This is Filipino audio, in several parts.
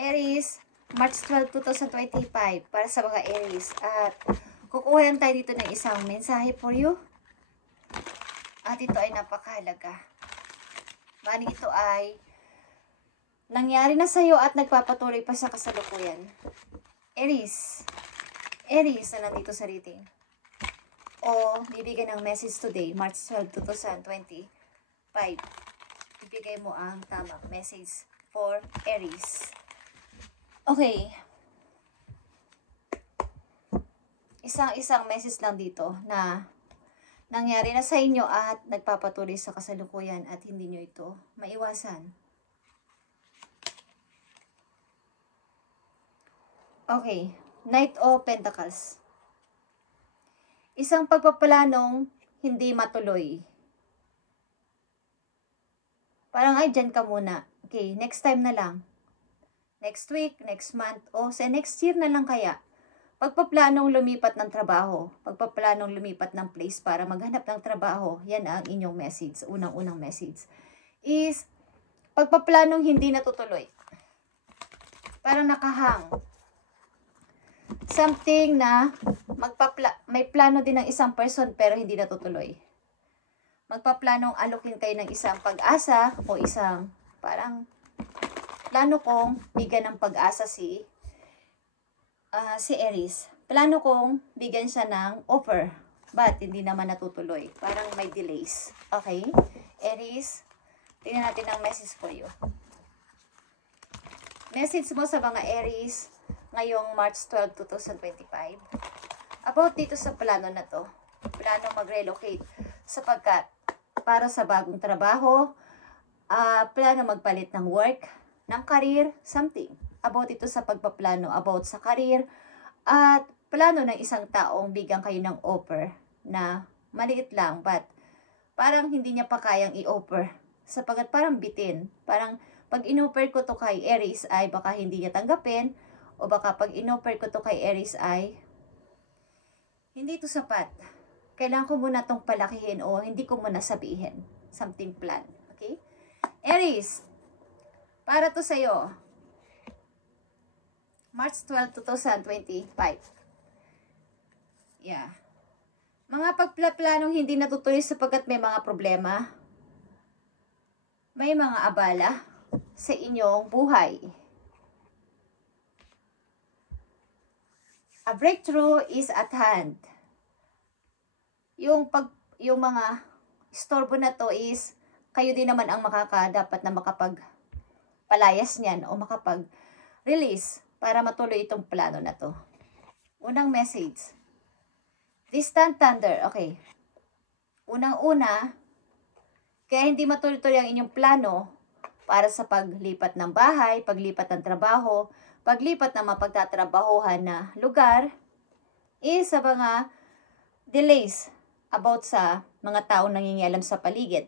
Aries, March 12, 2025 para sa mga Aries. At kukuha lang tayo dito ng isang mensahe for you. At ito ay napakahalaga. Maring ito ay nangyari na sa'yo at nagpapatuloy pa sa kasalukuyan. Aries na nandito sa reading. O bibigyan ng message today, March 12, 2025. Ibigay mo ang tamang message for Aries. Okay. Isang message lang dito na nangyari na sa inyo at nagpapatuloy sa kasalukuyan at hindi nyo ito maiwasan. Okay. Knight of Pentacles. Isang pagpapalanong hindi matuloy. Parang ay dyan ka muna. Okay, next time na lang. Next week, next month, o sa next year na lang kaya. Pagpaplanong lumipat ng trabaho, pagpaplanong lumipat ng place para maghanap ng trabaho, yan ang inyong message, unang-unang message. Is, pagpaplanong hindi natutuloy. Parang nakahang. Something na may plano din ng isang person pero hindi natutuloy. Magpaplanong alokin kayo ng isang pag-asa o isang parang plano kong bigyan ng pag-asa si Aries. Plano kong bigyan siya ng offer, but hindi naman natutuloy. Parang may delays. Okay? Aries, tingnan natin ang message for you. Message mo sa mga Aries ngayong March 12, 2025. About dito sa plano na to. Plano mag-relocate sapagkat para sa bagong trabaho, plano magpalit ng work, ng career, something. About ito sa pagpaplano, about sa career, at plano ng isang taong bigyan kayo ng offer na maliit lang, but parang hindi niya pa kayang i-offer. Sapagkat parang bitin. Parang pag in-offer ko to kay Aries ay baka hindi niya tanggapin, o baka pag in-offer ko to kay Aries ay hindi ito sapat. Kailangan ko muna itong palakihin o hindi ko muna sabihin. Something plan. Okay? Aries, para to sa'yo. March 12, 2025. Yeah. Mga pagplanong hindi natutuloy sapagkat may mga problema. May mga abala sa inyong buhay. A breakthrough is at hand. Yung mga istorbo na to is kayo din naman ang dapat na makapagpalayas niyan o makapag-release para matuloy itong plano na to. Unang message. Distant thunder. Okay. Unang-una, kaya hindi matuloy-tuloy ang inyong plano para sa paglipat ng bahay, paglipat ng trabaho, paglipat ng mapagtatrabahuhan na lugar, is sa mga delays about sa mga taong nangingialam sa paligid.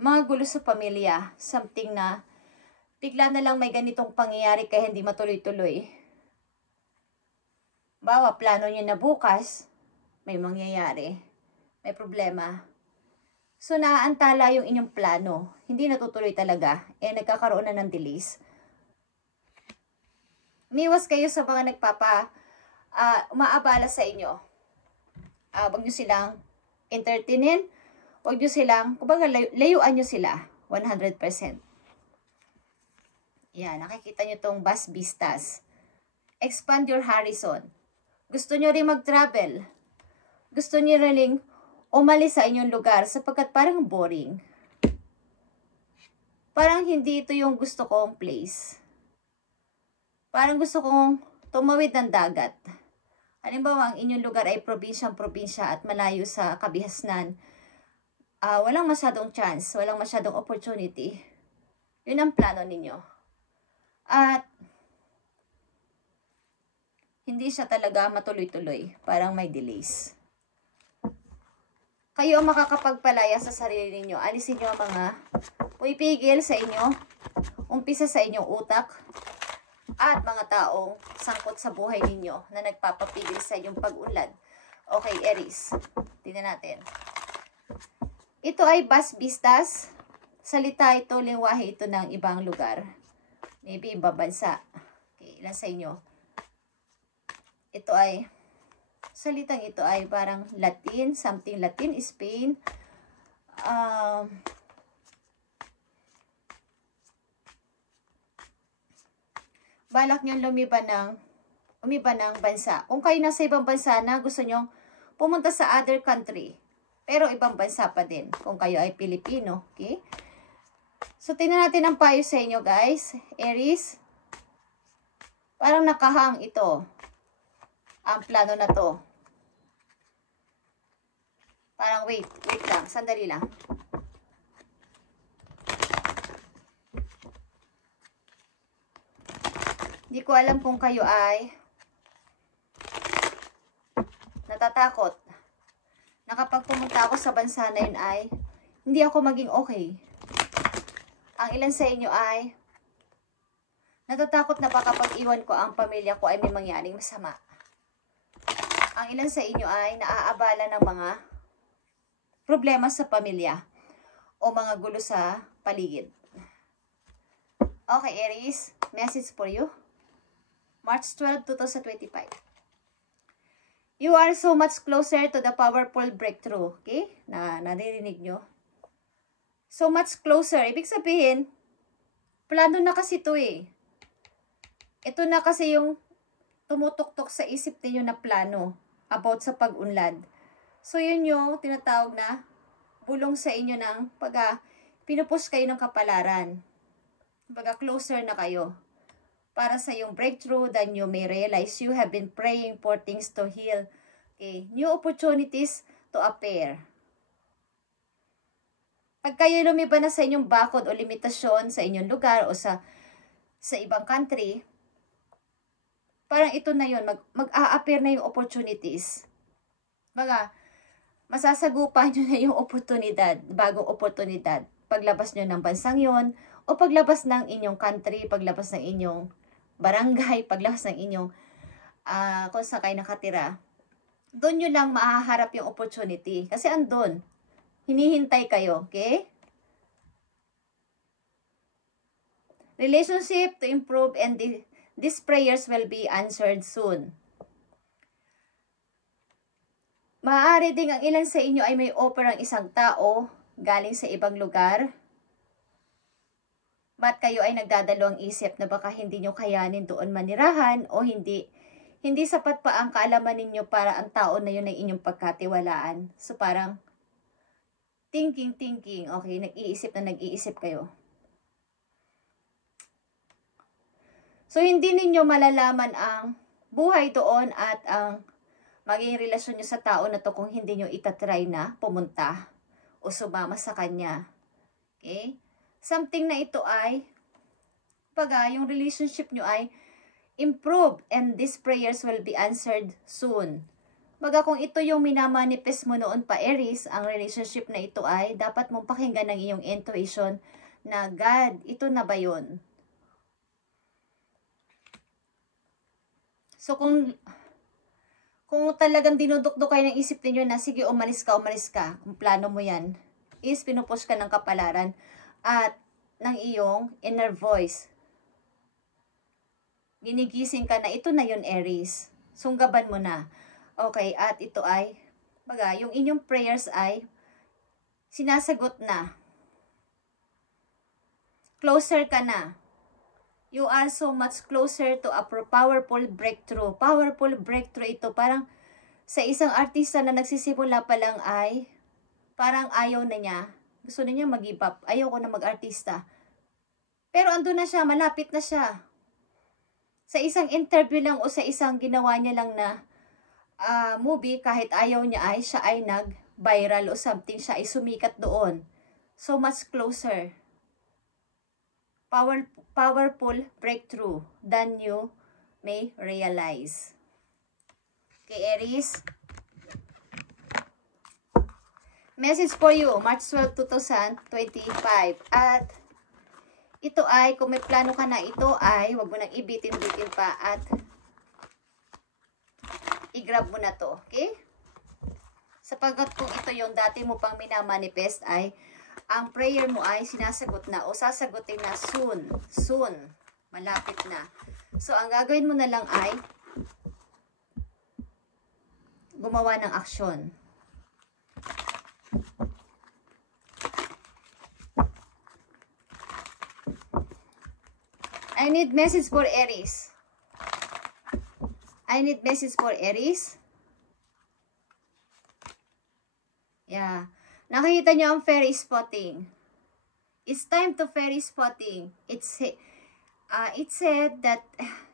Mga gulo sa pamilya, something na bigla na lang may ganitong pangyayari kaya hindi matuloy-tuloy. Bawa, plano niyo na bukas, may mangyayari, may problema. So, naaantala yung inyong plano. Hindi natutuloy talaga. Nagkakaroon na ng delays. Umiwas kayo sa mga umaabala sa inyo. Huwag nyo silang entertainin. Huwag nyo silang, layuan nyo sila. 100%. Yan, nakikita nyo tong bus vistas. Expand your horizon. Gusto nyo rin mag-travel. Gusto nyo rin umalis sa inyong lugar sapagkat parang boring. Parang hindi ito yung gusto kong place. Parang gusto kong tumawid ng dagat. Halimbawa, ang inyong lugar ay probinsya at malayo sa kabihasnan. Walang masyadong chance, walang masyadong opportunity. Yun ang plano ninyo. At hindi siya talaga matuloy-tuloy. Parang may delays. Kayo ang makakapagpalaya sa sarili ninyo. Alisin nyo ang mga pumipigil sa inyo. Umpisa sa inyong utak. At mga taong sangkot sa buhay ninyo na nagpapapigil sa inyong pag-unlad. Okay, Aries. Tingnan natin. Ito ay bus vistas. Salita ito, lingwahe ito ng ibang lugar. maybe ibang bansa. Okay, ilan sa inyo? Ito ay, salitang ito ay parang Latin, something Latin, Spain. Balak nyo umiba ng bansa. Kung kayo nasa ibang bansa na, gusto nyo pumunta sa other country, pero ibang bansa pa din, kung kayo ay Pilipino, okay? So, tingnan natin ang payo sa inyo, guys. Aries, parang nakahang ito. Ang plano na to. Parang wait lang, sandali lang. Hindi ko alam kung kayo ay natatakot na kapag pumunta ako sa bansa na yun ay hindi ako maging okay. Ang ilan sa inyo ay natatakot na baka pag iwan ko ang pamilya ko ay may mangyaring masama. Ang ilan sa inyo ay naaabala ng mga problema sa pamilya o mga gulo sa paligid. Okay, Aries, message for you. March 12, 2025. You are so much closer to the powerful breakthrough. Okay? Naririnig nyo? So much closer. Ibig sabihin, plano na kasi ito eh. Ito na kasi yung tumutuktok sa isip ninyo na plano about sa pag-unlad. So, yun yung tinatawag na bulong sa inyo ng pinupush kayo ng kapalaran. Closer na kayo. Para sa yung breakthrough, then you may realize you have been praying for things to heal. Okay. New opportunities to appear. Pag kayo lumiban na sa inyong bakod o limitasyon sa inyong lugar o sa ibang country, parang ito na yun, mag-a-appear na yung opportunities. Masasagupan nyo na yung oportunidad, bagong oportunidad. Paglabas nyo ng bansang yon o paglabas ng inyong country, paglabas ng inyong barangay, paglabas ng inyong kung saan kayo nakatira. Doon nyo lang mahaharap yung opportunity. Kasi andun, hinihintay kayo, okay? Relationship to improve and these prayers will be answered soon. Maaari ding ang ilan sa inyo ay may offer ang isang tao galing sa ibang lugar. Ba't kayo ay nagdadalawang isip na baka hindi nyo kayanin doon manirahan o hindi sapat pa ang kaalaman ninyo para ang tao na yun ay inyong pagkatiwalaan. So parang thinking, okay, nag-iisip kayo. So, hindi ninyo malalaman ang buhay doon at ang maging relasyon nyo sa tao na to kung hindi nyo itatry na pumunta o sumama sa kanya. Okay? Something na ito ay, yung relationship nyo ay improve and these prayers will be answered soon. Kung ito yung minamanifest mo noon pa, Aries, ang relationship na ito ay dapat mong pakinggan ng iyong intuition na God, ito na ba yun? So, kung talagang dinudukdok kayo ng isip niyo na, sige, umalis ka, kung plano mo yan, is pinupush ka ng kapalaran at ng iyong inner voice. Ginigising ka na, ito na yun, Aries. Sunggaban mo na. Okay, at ito ay, yung inyong prayers ay sinasagot na. Closer ka na. You are so much closer to a powerful breakthrough. Powerful breakthrough ito. Parang sa isang artista na nagsisimula pa lang ay parang ayaw na niya. Gusto na niya mag-give up. Ayaw ko na mag-artista. Pero andun na siya. Malapit na siya. Sa isang interview lang o sa isang ginawa niya lang na movie, kahit ayaw niya ay siya ay nag-viral o something. Siya ay sumikat doon. So much closer. Powerful breakthrough than you may realize. Okay, Aries. Message for you, March 12, 2025. At ito ay, kung may plano ka na, ito ay, huwag mo nang ibitin-bitin pa at i-grab mo na to, okay? Sapagkat kung ito yung dati mo pang minamanifest ay ang prayer mo ay sinasagot na o sasagutin na soon. Malapit na. So, ang gagawin mo na lang ay gumawa ng aksyon. I need message for Aries. I need message for Aries. Yeah. Nakikita nyo ang fairy spotting. It's time to fairy spotting. It said that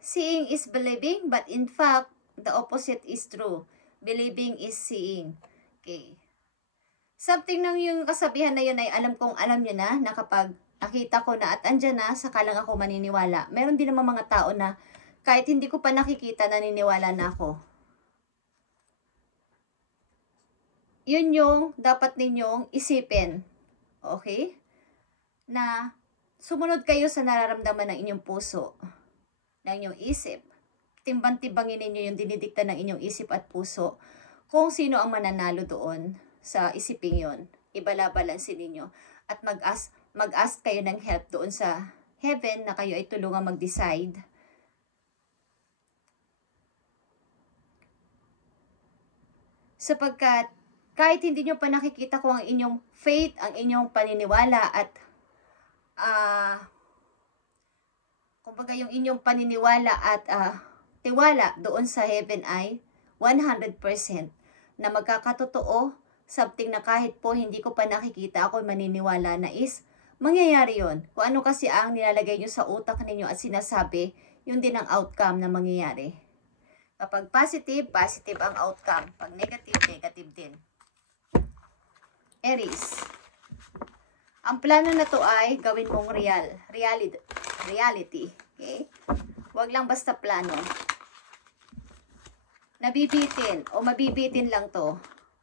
seeing is believing, but in fact, the opposite is true. Believing is seeing. Okay. Something nang yung kasabihan na yun ay alam kong alam nyo na kapag nakita ko na at andyan na, saka lang ako maniniwala. Meron din naman mga tao na kahit hindi ko pa nakikita, naniniwala na ako. Yun yung dapat ninyong isipin. Okay? Na sumunod kayo sa nararamdaman ng inyong puso, ng inyong isip. Timbang-timbangin ninyo yung dinidikta ng inyong isip at puso kung sino ang mananalo doon sa isiping yun. Ibalabalansin ninyo. At mag-ask kayo ng help doon sa heaven na kayo ay tulungan mag-decide. Sapagkat kahit hindi nyo pa nakikita kung ang inyong faith, ang inyong paniniwala at kumbaga yung inyong paniniwala at tiwala doon sa heaven ay 100% na magkakatotoo, something na kahit po hindi ko pa nakikita, ako maniniwala na is mangyayari yon. Kung ano kasi ang nilalagay nyo sa utak ninyo at sinasabi, yun din ang outcome na mangyayari. Kapag positive, positive ang outcome. Pag negative, negative din. Aries. Ang plano na to ay gawin mong reality. Okay? Huwag lang basta plano. Nabibitin o mabibitin lang to.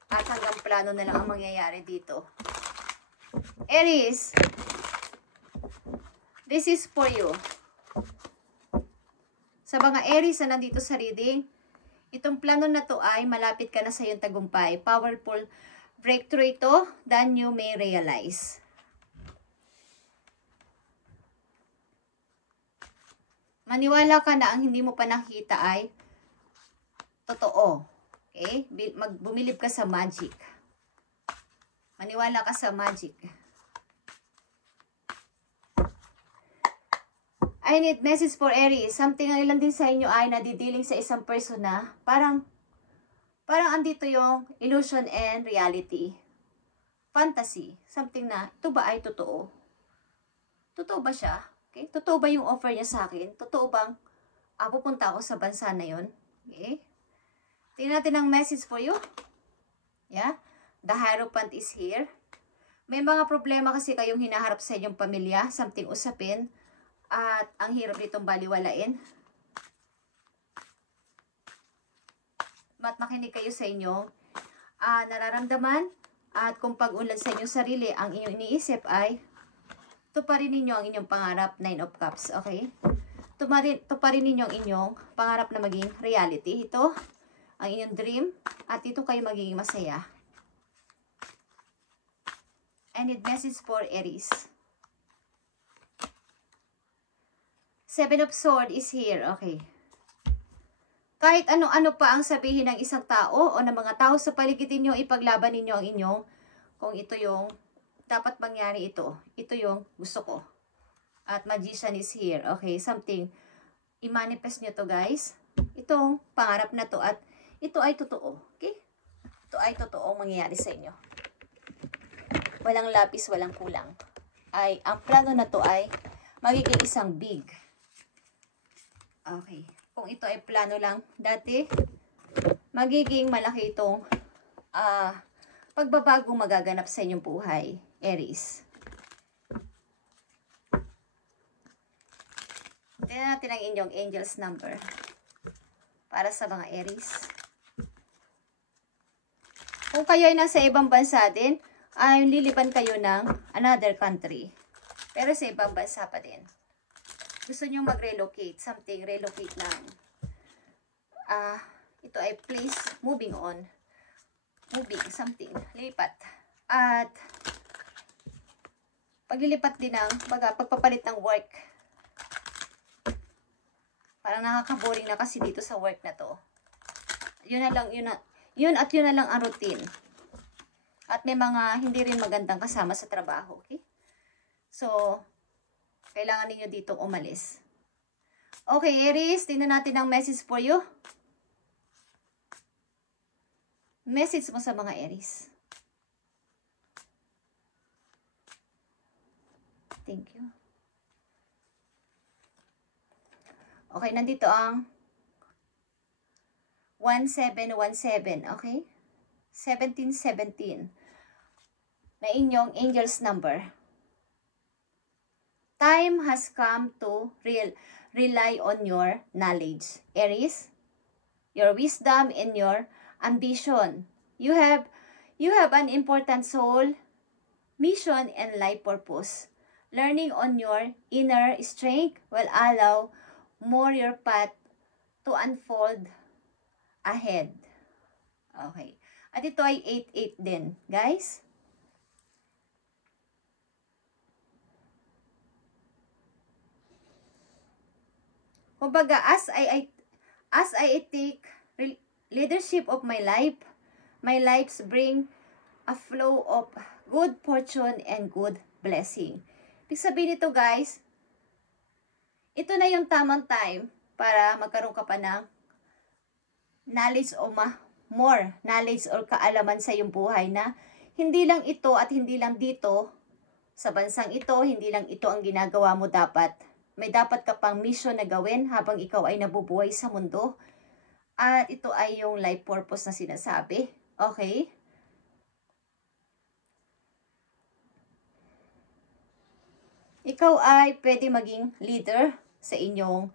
At hanggang plano na lang ang mangyayari dito. Aries. This is for you. Sa mga Aries na nandito sa reading, itong plano na to ay malapit ka na sa iyong tagumpay. Powerful breakthrough ito than you may realize. Maniwala ka na ang hindi mo pa nakita ay totoo. Okay? Bumilib ka sa magic. Maniwala ka sa magic. I need message for Aries. Something ang ilan din sa inyo ay nadidealing sa isang person na parang andito yung illusion and reality. Fantasy. Something na, ito ba ay totoo? Totoo ba siya? Okay? Totoo ba yung offer niya sa akin? Totoo bang pupunta ako sa bansa na yun? Okay? Tingnan natin ang message for you. Yeah? The Hierophant is here. May mga problema kasi kayong hinaharap sa inyong pamilya. Something usapin. At ang hirap nitong baliwalain. Makinig kayo sa inyong nararamdaman. At kung pag-unlad sa inyong sarili, ang inyong iniisip ay tuparin ninyo ang inyong pangarap, 9 of Cups. Okay? Tuparin ninyo ang inyong pangarap na maging reality. Ito, ang inyong dream. At ito kayo magiging masaya. I need message for Aries. 7 of Swords is here. Okay. Kahit ano-ano pa ang sabihin ng isang tao o ng mga tao sa paligid ninyo, ipaglaban ninyo ang inyong, kung ito yung dapat mangyari ito. Ito yung gusto ko. At Magician is here. Okay, something. I-manifest nyo to, guys. Itong pangarap na to at ito ay totoo. Okay? Ito ay totoo mangyayari sa inyo. Walang lapis, walang kulang. Ang plano na to ay magiging isang big. Okay. Kung ito ay plano lang dati, magiging malaki itong pagbabagong magaganap sa inyong buhay, Aries. Tingnan natin ang inyong angel's number para sa mga Aries. Kung kayo ay nasa ibang bansa din, ay liliban kayo ng another country. Pero sa ibang bansa pa din. Gusto nyo mag-relocate, something, relocate lang. Ito ay place, moving on. Moving, something, lipat. At paglilipat din ng, pagpapalit ng work. Parang nakaka-boring na kasi dito sa work na to. Yun na lang, yun na lang ang routine. At may mga hindi rin magandang kasama sa trabaho, okay? So, kailangan ninyo ditong umalis. Okay, Aries, tingnan natin ang message for you. Message mo sa mga Aries. Thank you. Okay, nandito ang 1717, okay? 1717 na inyong angel's number. Time has come to rely on your knowledge, Aries, your wisdom and your ambition. You have an important soul, mission, and life purpose. Learning on your inner strength will allow more your path to unfold ahead. Okay. At ito ay 88 din, guys. Kumbaga, as I take leadership of my lives bring a flow of good fortune and good blessing. Ibig sabihin nito, guys, ito na yung tamang time para magkaroon ka pa ng knowledge o more knowledge or kaalaman sa iyong buhay na hindi lang ito at hindi lang dito sa bansang ito, hindi lang ito ang ginagawa mo dapat. May dapat ka pang mission na gawin habang ikaw ay nabubuhay sa mundo. At ito ay yung life purpose na sinasabi. Okay? Ikaw ay pwede maging leader sa inyong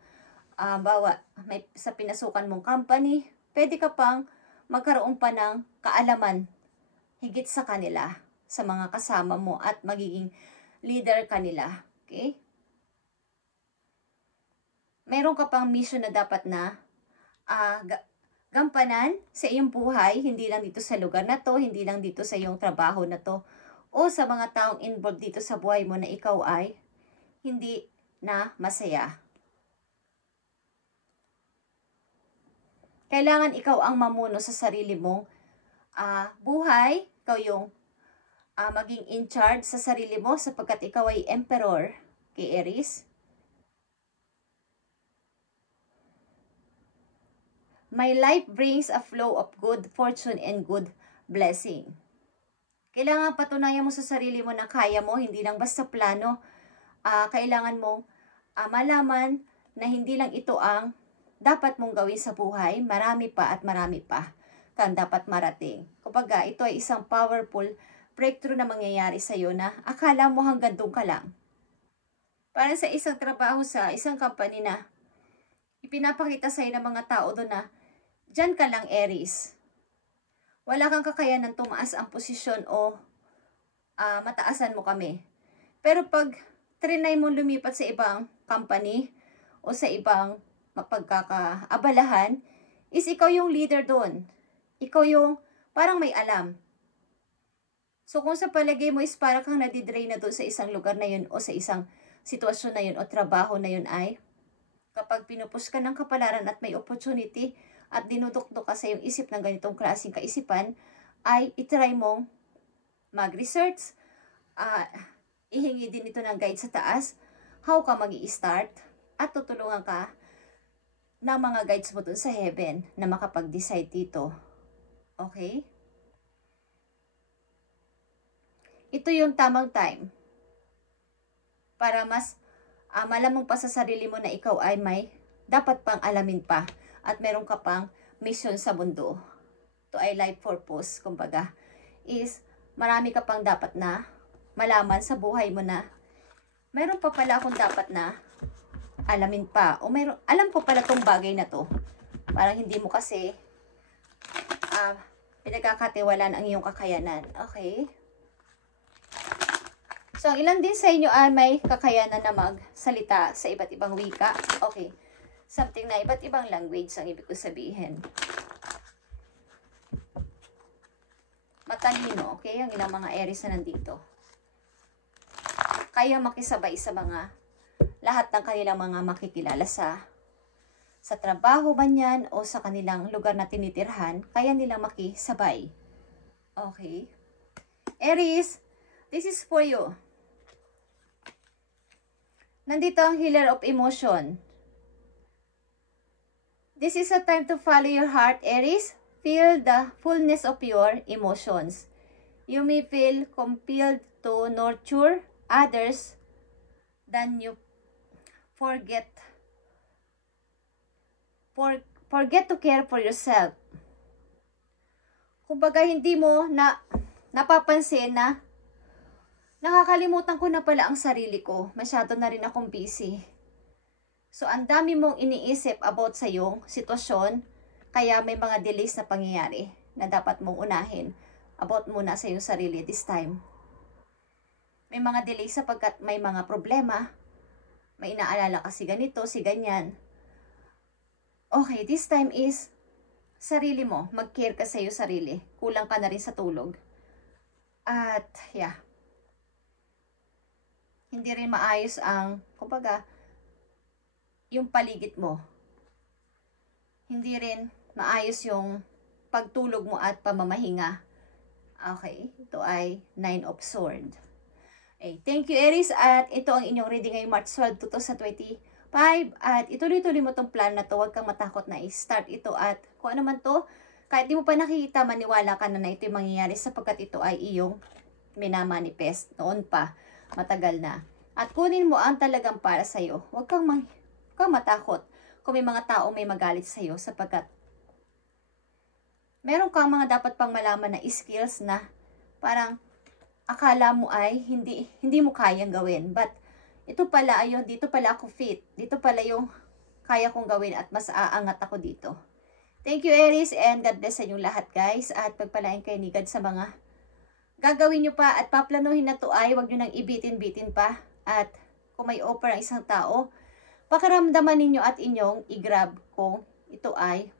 sa pinasukan mong company. Pwede ka pang magkaroon pa ng kaalaman higit sa kanila, sa mga kasama mo at magiging leader kanila. Okay? Meron ka pang mission na dapat na gampanan sa iyong buhay, hindi lang dito sa lugar na to, hindi lang dito sa iyong trabaho na to, o sa mga taong involved dito sa buhay mo na ikaw ay hindi na masaya. Kailangan ikaw ang mamuno sa sarili mong buhay, ikaw yung maging in charge sa sarili mo sapagkat ikaw ay emperor, kay Aries. My life brings a flow of good fortune and good blessing. Kailangan patunayan mo sa sarili mo na kaya mo, hindi lang basta plano. Kailangan mong malaman na hindi lang ito ang dapat mong gawin sa buhay, marami pa at marami pa kang dapat marating. Kumbaga, ito ay isang powerful breakthrough na mangyayari sa iyo na akala mo hanggang doon ka lang. Parang sa isang trabaho sa isang company na ipinapakita sa iyo ng mga tao doon na diyan ka lang, Aries. Wala kang kakayanan tumaas ang posisyon o mataasan mo kami. Pero pag trinay mo lumipat sa ibang company o sa ibang mapagkakaabalahan, is ikaw yung leader doon. Ikaw yung parang may alam. So kung sa palagay mo is parang kang nadidrain na doon sa isang lugar na yun o sa isang sitwasyon na yun o trabaho na yun ay, kapag pinupush ka ng kapalaran at may opportunity at dinudukdok ka sa iyong isip ng ganitong klaseng kaisipan, ay itry mong mag-research, ihingi din ito ng guide sa taas, how ka mag-i-start, at tutulungan ka ng mga guides mo dun sa heaven na makapag-decide dito. Okay? Ito yung tamang time para mas malamang pa sa sarili mo na ikaw ay may dapat pang alamin pa at meron ka pang mission sa mundo. Ito ay life purpose, kumbaga, is marami ka pang dapat na malaman sa buhay mo na meron pa pala akong dapat na alamin pa. O alam ko pala tong bagay na to. Parang hindi mo kasi pinagkakatiwalaan ang iyong kakayanan. Okay? So, ang ilan din sa inyo ay may kakayanan na magsalita sa iba't ibang wika. Okay. Something na iba't ibang language ang ibig ko sabihin. Matalino, okay? Ang ilang mga Aries na nandito. Kaya makisabay sa mga lahat ng kanilang mga makikilala sa Sa trabaho man yan o sa kanilang lugar na tinitirhan, kaya nilang makisabay. Okay? Aries, this is for you. Nandito ang healer of emotion. This is a time to follow your heart, Aries. Feel the fullness of your emotions. You may feel compelled to nurture others than you forget to care for yourself. Kumbaga hindi mo napapansin na nakakalimutan ko na pala ang sarili ko. Masyado na rin akong busy. So ang dami mong iniisip about sa iyong sitwasyon, kaya may mga delays na pangyayari na dapat mong unahin about muna sa iyong sarili this time. May mga delays sapagkat may mga problema, may inaalala ka si ganito, si ganyan. Okay, this time is sarili mo. Mag-care ka sa iyo sarili. Kulang ka na rin sa tulog. At, yeah. Hindi rin maayos ang, kumbaga, yung paligid mo. Hindi rin maayos yung pagtulog mo at pamamahinga. Okay, ito ay 9 of Swords. Okay, thank you Aries, at ito ang inyong reading ngayong March 12, 2025. At ituloy-tuloy mo tong plan na to. Huwag kang matakot na i-start ito. At kung ano man to, kahit di mo pa nakikita, maniwala ka na ito yung mangyayari sapagkat ito ay iyong minamanifest noon pa. Matagal na. At kunin mo ang talagang para sa'yo. Huwag kang matakot kung may mga tao may magalit sa'yo sapagkat meron kang mga dapat pang malaman na skills na parang akala mo ay hindi mo kayang gawin. But ito pala ayun, dito pala ako fit. Dito pala yung kaya kong gawin at mas aangat ako dito. Thank you Aries, and God bless sa inyong lahat guys. At pagpalain kayo ni God sa mga gagawin nyo pa at paplanuhin na to ay huwag nyo nang ibitin-bitin pa. At kung may offer ang isang tao, pakiramdaman ninyo at inyong i-grab kung ito ay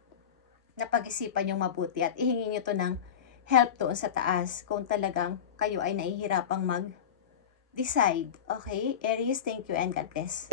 napag-isipan yung mabuti at ihingi nyo to ng help doon sa taas kung talagang kayo ay nahihirapang mag-decide. Okay, Aries, thank you and God bless.